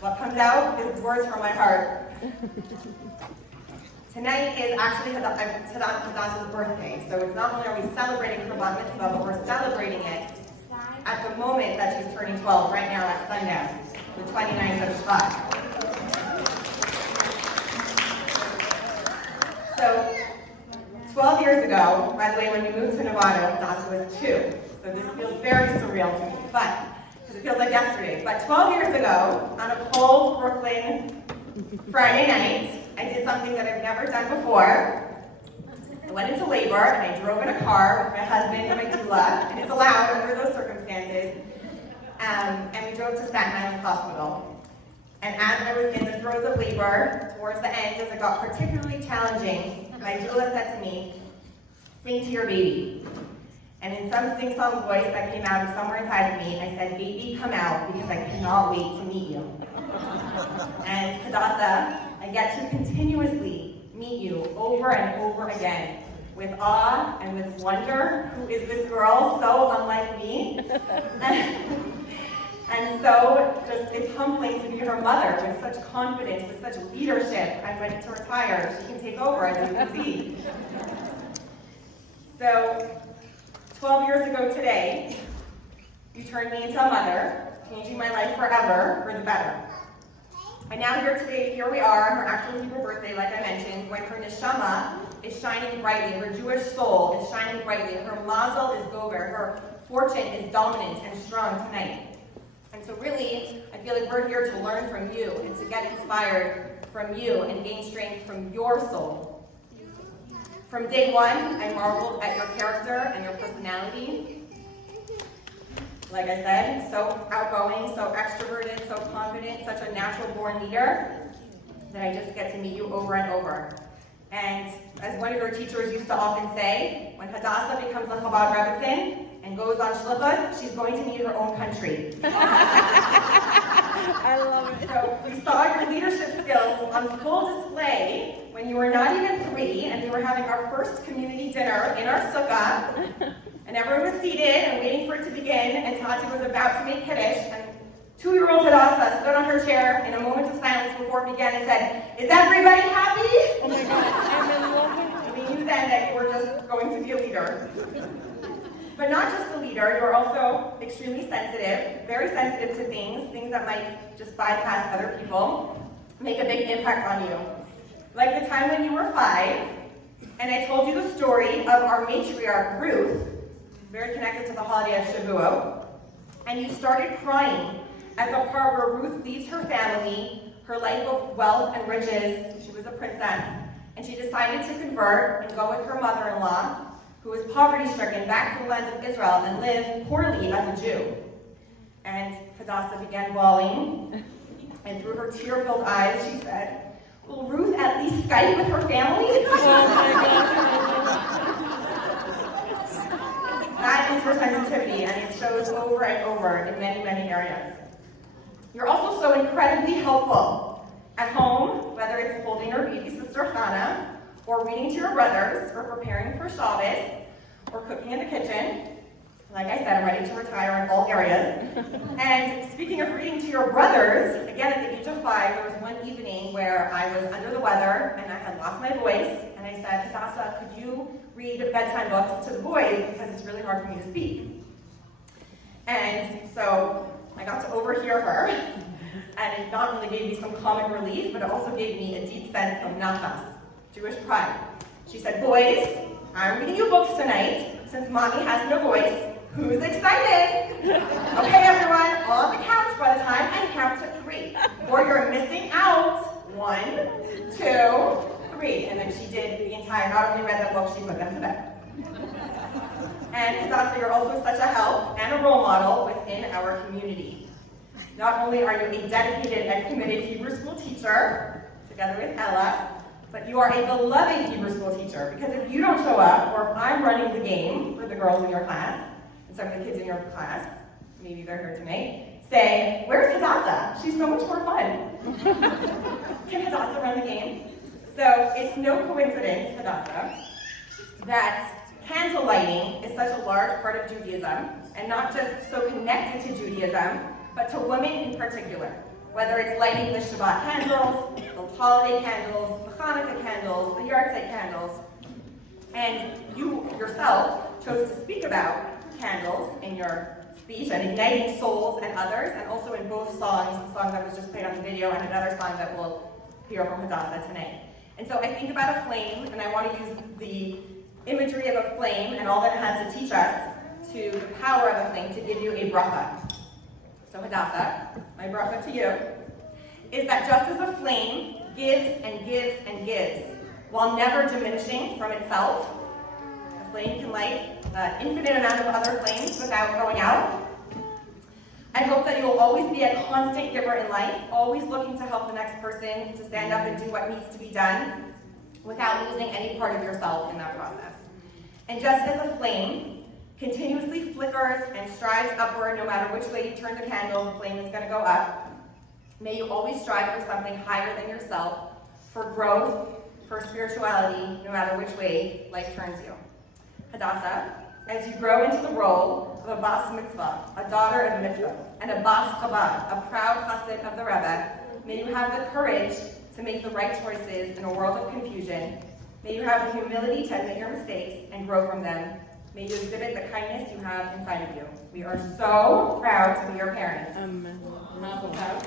What comes out is words from my heart. Tonight is actually Hadassa's birthday, so it's not only are we celebrating her bat mitzvah, but we're celebrating it at the moment that she's turning 12, right now at sundown, the 29th of Shvat. So, 12 years ago, by the way, when we moved to Nevada, Hadassa was 2. So this feels very surreal to me, but because it feels like yesterday. But 12 years ago, on a cold Brooklyn Friday night, I did something that I've never done before. I went into labor and I drove in a car with my husband and my doula, and it's allowed under those circumstances. And we drove to Staten Island Hospital. And as I was in the throes of labor, towards the end, as it got particularly challenging, my doula said to me, "Sing to your baby." And in some sing-song voice that came out of somewhere inside of me, I said, "Baby, come out, because I cannot wait to meet you." And Hadassa, I get to continuously meet you over and over again with awe and with wonder. Who is this girl so unlike me? And so just it's humbling to be her mother with such confidence, with such leadership. I'm ready to retire. She can take over, as you can see. So 12 years ago today, you turned me into a mother, changing my life forever for the better. And now here we are, her actual Hebrew birthday, like I mentioned, when her neshama is shining brightly, her Jewish soul is shining brightly, her mazel is gover, her fortune is dominant and strong tonight. And so really, I feel like we're here to learn from you and to get inspired from you and gain strength from your soul. From day one, I marveled at your character and your personality. Like I said, so outgoing, so extroverted, so confident, such a natural-born leader that I just get to meet you over and over. And as one of your teachers used to often say, when Hadassa becomes a Chabad Rebbetzin and goes on shlichus, she's going to need her own country. I love it. So we saw your leadership skills on full display when you were not even 3, and we were having our first community dinner in our sukkah. And everyone was seated and waiting for it to begin, and Tati was about to make Kiddush, and 2-year-old Hadassa stood on her chair in a moment of silence before it began and said, "Is everybody happy?" Oh my God, I'm in love with it. And we knew then that you were just going to be a leader. But not just a leader, you're also extremely sensitive, very sensitive to things that might just bypass other people, make a big impact on you. Like the time when you were 5, and I told you the story of our matriarch, Ruth, very connected to the holiday of Shavuot, and you started crying at the part where Ruth leaves her family, her life of wealth and riches. She was a princess, and she decided to convert and go with her mother-in-law, who was poverty-stricken, back to the land of Israel and live poorly as a Jew. And Hadassa began bawling, and through her tear-filled eyes, she said, "Will Ruth at least Skype with her family?" Oh my God. That is her sensitivity, and it shows over and over in many, many areas. You're also so incredibly helpful at home, whether it's holding your baby sister Hannah, or reading to your brothers, or preparing for Shabbos, or cooking in the kitchen. Like I said, I'm ready to retire in all areas. And speaking of reading to your brothers, again at the age of 5, there was one evening where I was under the weather and I had lost my voice, and I said, "Hadassa, could you read bedtime books to the boys because it's really hard for me to speak?" And so I got to overhear her, and it not only gave me some comic relief, but it also gave me a deep sense of nachas, Jewish pride. She said, "Boys, I'm reading you books tonight, since mommy has no voice. Who's excited? Okay, everyone, on the couch by the time I count to 3, or you're missing out. 1, 2, 3. And then she did the entire, not only read the book, she put them to bed. And Hadassa, you're also such a help and a role model within our community. Not only are you a dedicated and committed Hebrew school teacher, together with Ella, but you are a beloved Hebrew school teacher, because if you don't show up, or if I'm running the game for the girls in your class, and some of the kids in your class, maybe they're here tonight, say, "Where's Hadassa? She's so much more fun." Can Hadassa run the game? So it's no coincidence, Hadassa, that candle lighting is such a large part of Judaism, and not just so connected to Judaism, but to women in particular. Whether it's lighting the Shabbat candles, the holiday candles, the Hanukkah candles, the yahrzeit candles, and you yourself chose to speak about candles in your speech and igniting souls and others, and also in both songs, the song that was just played on the video and another song that we'll hear from Hadassa tonight. And so I think about a flame, and I want to use the imagery of a flame and all that it has to teach us to the power of a flame to give you a bracha. So Hadassa, my bracha to you, is that just as a flame gives and gives and gives, while never diminishing from itself, a flame can light an infinite amount of other flames without going out. I hope that you'll always be a constant giver in life, always looking to help the next person to stand up and do what needs to be done without losing any part of yourself in that process. And just as a flame continuously flickers and strives upward, no matter which way you turn the candle, the flame is going to go up. May you always strive for something higher than yourself, for growth, for spirituality, no matter which way life turns you. Hadassa, as you grow into the role of a bas mitzvah, a daughter of mitzvah, and a bas chabad, a proud chassid of the Rebbe, may you have the courage to make the right choices in a world of confusion. May you have the humility to admit your mistakes and grow from them. May you exhibit the kindness you have inside of you. We are so proud to be your parents. Amen. Mazel tov.